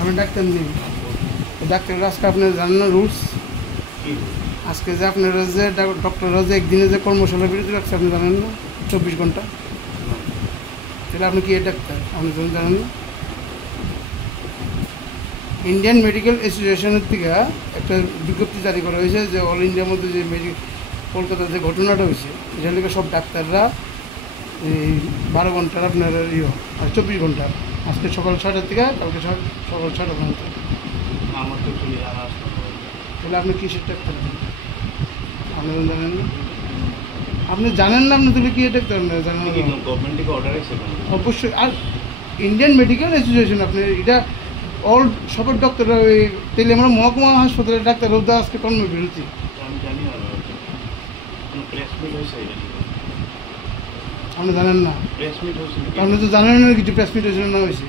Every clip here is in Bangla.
আমি ডাক্তার নেই, ডাক্তার আজকে আপনি জানেন না রুলস? আজকে যে আপনারা যে ডক্টররা যে একদিনে যে কর্মশালার বিরতি রাখছে আপনি জানেন না? 24 ঘন্টা। তাহলে আপনি কি ডাক্তার? আপনি জানেন না? ইন্ডিয়ান মেডিকেল অ্যাসোসিয়েশনের থেকে একটা বিজ্ঞপ্তি জারি করা হয়েছে যে অল ইন্ডিয়ার মধ্যে যে কলকাতার যে ঘটনাটা হয়েছে এটা থেকে সব ডাক্তাররা এই 12 ঘন্টার আপনার আর 24 ঘন্টা, আজকে সকাল 6টার থেকে কালকে সকাল 6টা পর্যন্ত। তাহলে আপনি কিসের ডাক্তার? আপনি জানেন না? আপনি জানেন না? আপনি তাহলে কি ডাক্তার জানেন না? অবশ্যই। আর ইন্ডিয়ান মেডিকেল অ্যাসোসিয়েশন আপনি এটা অল সবার ডক্টররা ওই তাহলে আমরা মহকুমা হাসপাতালের ডাক্তার রোদা আজকে কর্মবিরতি। আপনি জানেন না? আপনি তো জানেন না কিছু প্রেস মিট হয়েছিল না? হয়েছে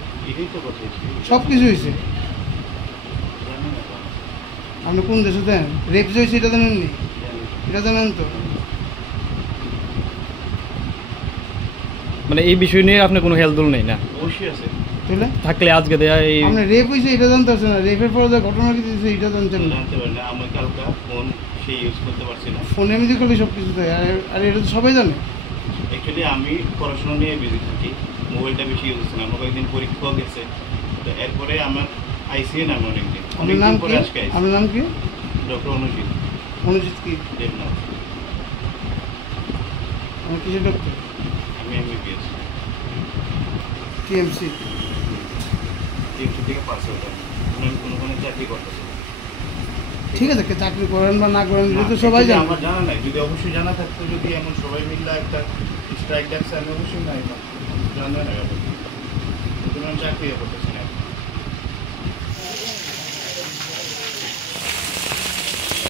সব কিছু হয়েছে। আপনি কোন দেশে দেন? রেপ যে হয়েছে এটা জানেন নি? এটা জানেন তো? মানে এই বিষয় নিয়ে আপনার কোনো হেলদোল নেই না? অবশ্যই আছে। তাহলে থাকলে আজকে দেয়া এই আপনি রেপ হয়েছে এটা জানতে পারছেন না? রেপের পরে যে ঘটনা কি দিয়েছে এটা জানতেন না? জানতে পারি না, আমি কালকা ফোন সেই ইউজ করতে পারছি না। ফোনে এমনি করলে সব কিছু দেয়। আর এটা তো সবাই জানে। অ্যাকচুয়ালি আমি পড়াশোনা নিয়ে বিজি থাকি, মোবাইলটা বেশি ইউজ হচ্ছে না। আমার কয়েকদিন পরীক্ষাও গেছে, তো এরপরে আমার আইসিএ নামে অনেকদিন আপনার নাম পরে কি? আজকে আইসি। আপনার নাম কি? ডক্টর অনুজিৎ অনুজিৎ কি? দেবনাথ। আমি কিসের ডক্টর? আমি এমবিবিএস টিএমসি। টিএমসি থেকে পাস আউট। আমি কোনো চাকরি করতেছি। ঠিক আছে, চাকরি করেন বা না করেন এটা তো সবাই জানে। আমার জানা নাই, যদি অবশ্যই জানা থাকতো, যদি এমন সবাই মিললে একটা স্ট্রাইক ডাকছে আমি অবশ্যই নাই জানা না, ব্যাপার তুমি চাকরি করতেছি।